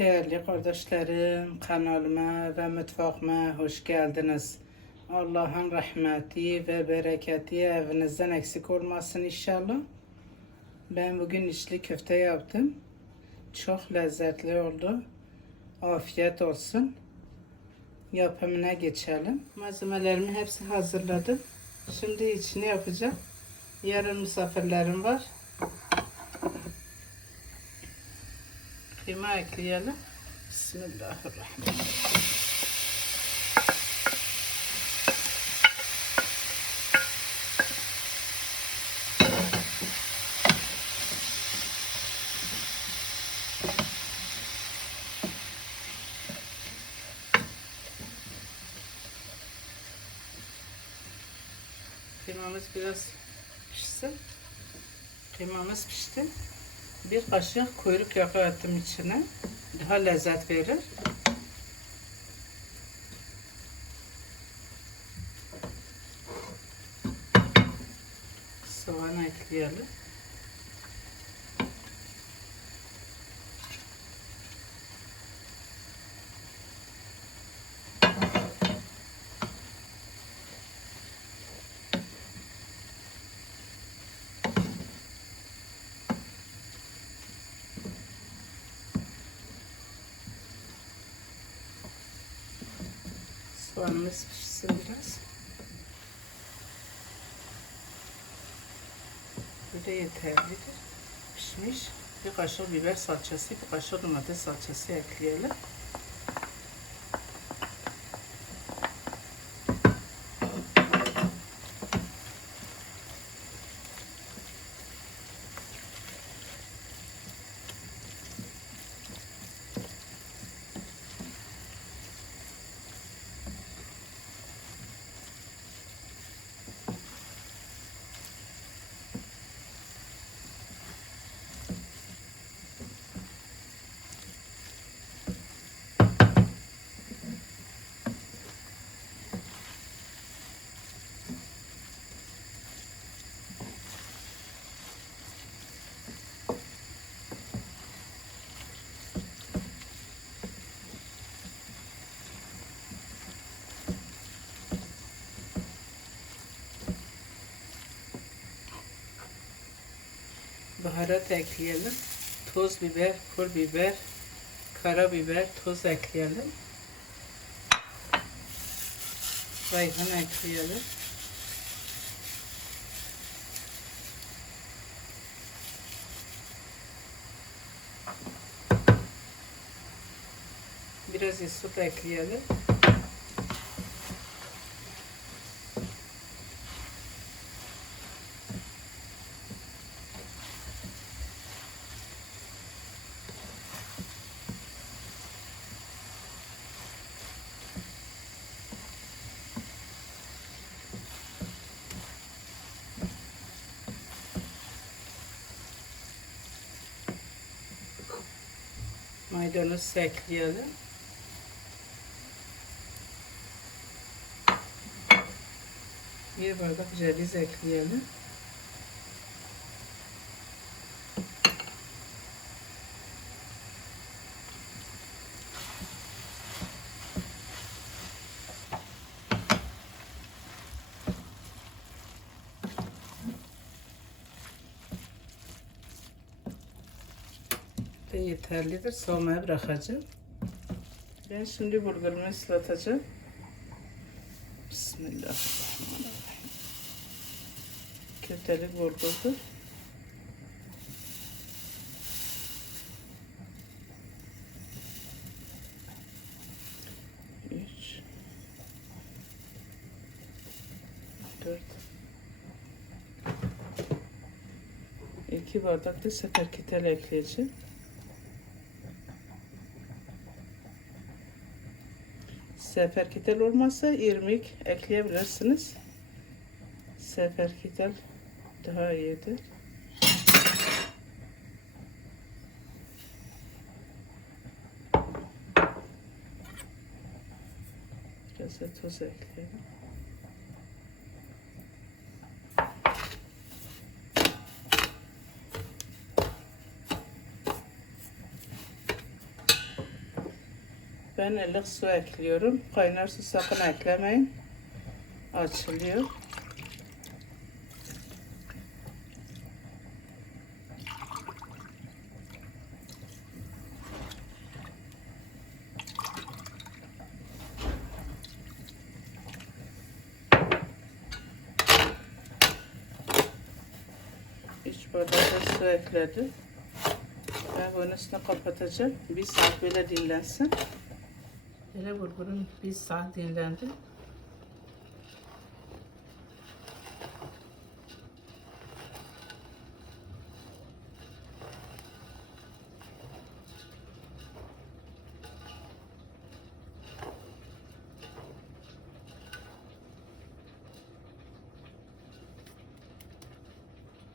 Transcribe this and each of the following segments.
Değerli kardeşlerim, kanalıma ve mutfağıma hoş geldiniz. Allah'ın rahmeti ve bereketi evinizden eksik olmasın inşallah. Ben bugün içli köfte yaptım. Çok lezzetli oldu. Afiyet olsun. Yapımına geçelim. Malzemelerimi hepsi hazırladım. Şimdi içini yapacağım. Yarın misafirlerim var. Kıyma ekleyelim. Bismillahirrahmanirrahim. Kıymamız biraz pişsin. Kıymamız pişti. Bir kaşık kuyruk yağı attım içine. Daha lezzet verir. Soğan ekleyelim. Soğanımız pişsin biraz. Böyle yeterlidir. Pişmiş. Bir kaşık biber salçası, bir kaşık domates salçası ekleyelim. Baharat ekleyelim. Toz biber, pul biber, karabiber, toz ekleyelim. Reyhan ekleyelim. Biraz isot ekleyelim. Maydanoz ekleyelim. Bir bardak ceviz ekleyelim. De yeterlidir. Soğumaya bırakacağım. Ben şimdi bulgurumu ıslatacağım. Bismillahirrahmanirrahim. Köfteli bulgurdur. Üç. Dört. Bardak da seferkitel ekleyeceğim. Seferkitel olmazsa irmik ekleyebilirsiniz. Seferkitel daha iyidir. Biraz da tuz ekleyelim. Ben ılık su ekliyorum. Kaynar su sakın eklemeyin. Açılıyor. Üç bardak da su ekledim. Ben bunun üstüne kapatacağım. Bir saat böyle dinlensin. Böyle bulgurun bir saat dinlendi.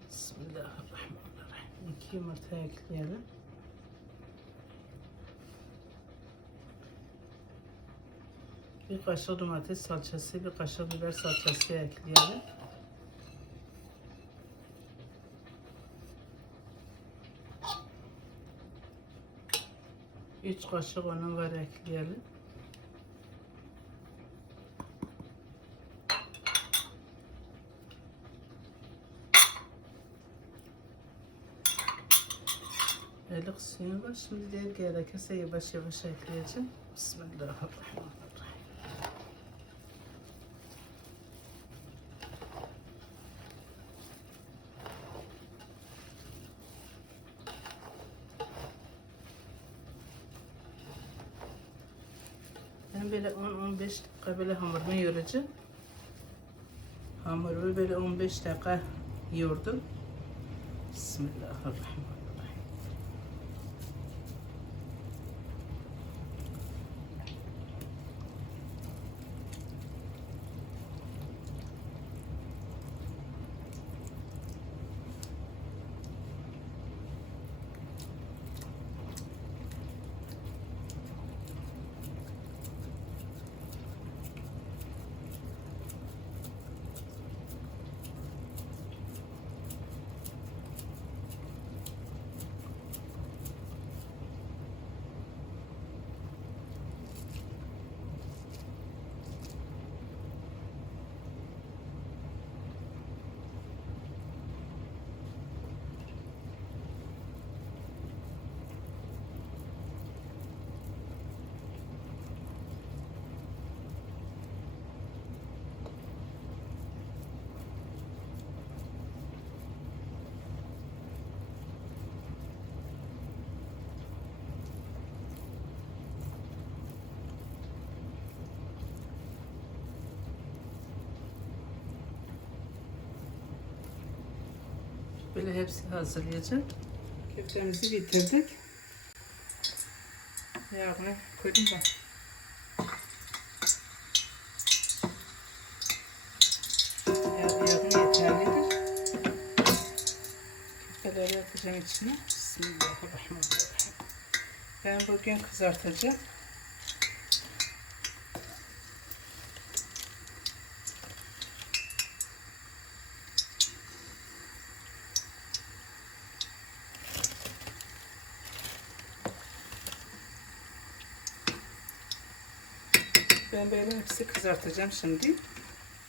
Bismillahirrahmanirrahim. İki yumurta ekleyelim. Bir kaşık domates salçası, bir kaşık biber salçası ekleyelim. Üç kaşık onun var ekleyelim. Elik suyum var. Şimdi de gerekirse yavaş yavaş ekleyeceğim. Bismillahirrahmanirrahim. Ben böyle 10-15 dakika böyle hamurumu yoğuracağım. Hamurumu böyle 15 dakika yoğurdum. Bismillahirrahmanirrahim. Böyle hepsini hazırlayacağım. Köftemizi bitirdik. Yağını koydum da. Yağ, yağın yeterlidir. Köfteleri atacağım içine. Bismillahirrahmanirrahim. Ben bugün kızartacağım. Ben böyle hepsi kızartacağım şimdi.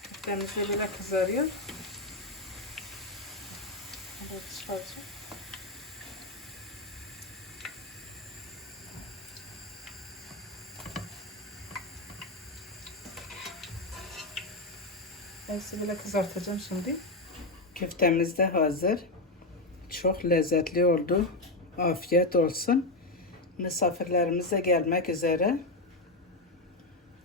Köftemiz böyle kızarıyor. Böyle çıkaracağım. Hepsi böyle kızartacağım şimdi. Köftemiz de hazır. Çok lezzetli oldu. Afiyet olsun. Misafirlerimiz de gelmek üzere.